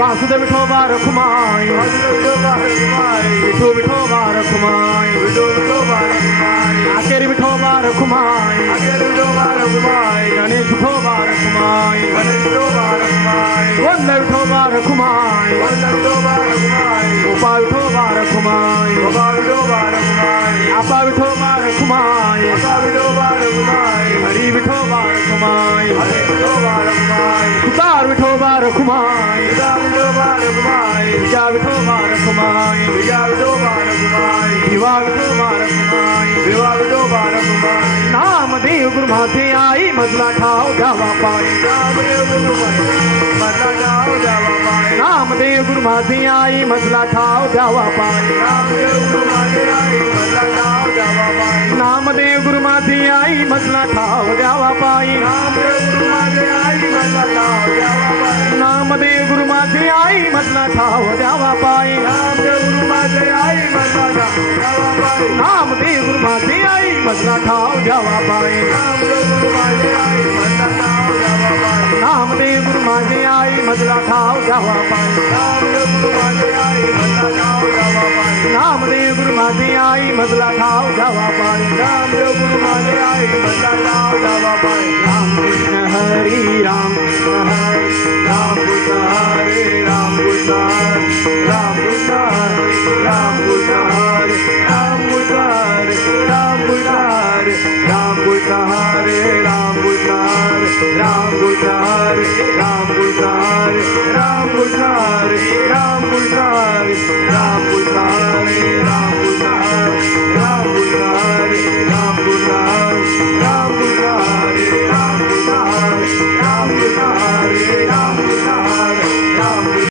वासुदेव ठो बार कुमाई विठो विठो बार कुमाई विठो विठो विठो बारक माई विठो बारक माई गणेश विठो बारक माई गणेश विठो बारक माई वंद विठो बारक माई वंद विठो बारक माई गोपाल विठो बारक माई गोपाल विठो बारक माई आपा विठो बारक माई आपा विठो बारक माई हरि विठो बारक माई हरि विठो बारक माई सुतार विठो बारक माई सुतार विठो बारक माई विजा विठो बारक माई विजा विठो बारक माई नामदेव गुरु माथे आई, मजला ठाव द्यावा पाई नामदेव गुरु माथे आई, मजला ठाव द्यावा पाई नामदेव गुरु माथे आई, मजला ठाव द्यावा पाई नामदेव गुरु माथे आई, मजला ठाव द्यावा पाई ठाव નામદેવ માંથી આવી મસલા ઠાવ જવા પાણી નામદેવ માંથી આવી મસલા ઠાવ જવા પાણી નામદેવ માંથી આવી મસલા ઠાવ જવા પાણી નામદેવ માંથી આવી મસલા ઠાવ જવા પાણી રામ કૃષ્ણ હરે રામ રામ કૃષ્ણ હરે રામ કૃષ્ણ રામ કૃષ્ણ રામ કૃષ્ણ હરે રામ સહારે રામ ઉધાર રામ ઉધાર રામ ઉધાર